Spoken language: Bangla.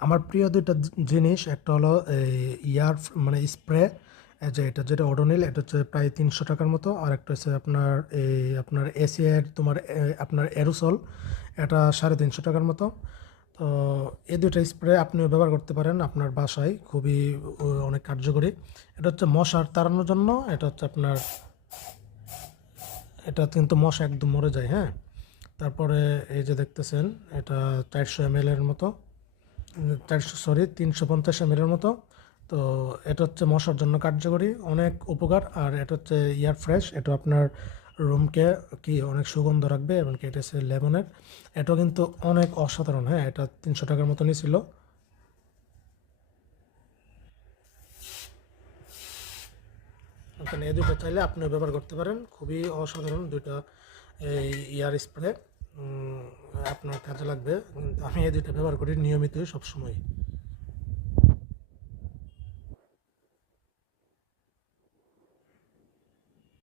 আমার প্রিয় দুইটা জিনিস একটা হলো এই ইয়ার মানে স্প্রে, যে এটা যেটা ওডোনিল, এটা হচ্ছে প্রায় 300 টাকার মতো। আর একটা হচ্ছে আপনার এই আপনার এসিআইয়ের তোমার আপনার এরোসল, এটা 350 টাকার মতো। তো এই দুইটা স্প্রে আপনিও ব্যবহার করতে পারেন আপনার বাসায়, খুবই অনেক কার্যকরী। এটা হচ্ছে মশার তাড়ানোর জন্য, এটা হচ্ছে আপনার, এটা কিন্তু মশা একদম মরে যায়, হ্যাঁ। তারপরে এই যে দেখতেছেন, এটা 400 ml এর মতো, 350 ml এর মতো। তো এটা হচ্ছে মশার জন্য কার্যকরী, অনেক উপকার। আর এটা হচ্ছে ইয়ার ফ্রেশ, এটা আপনার রুমকে কি অনেক সুগন্ধ রাখবে, এবং কি এটা হচ্ছে লেমনের। এটাও কিন্তু অনেক অসাধারণ, হ্যাঁ। এটা 300 টাকার মতো নিয়েছিল। এই দুটো চাইলে আপনি ব্যবহার করতে পারেন, খুবই অসাধারণ দুইটা এই ইয়ার স্প্রে, আপনার কাজে লাগবে। কিন্তু আমি এই দুইটা ব্যবহার করি নিয়মিতই সবসময়।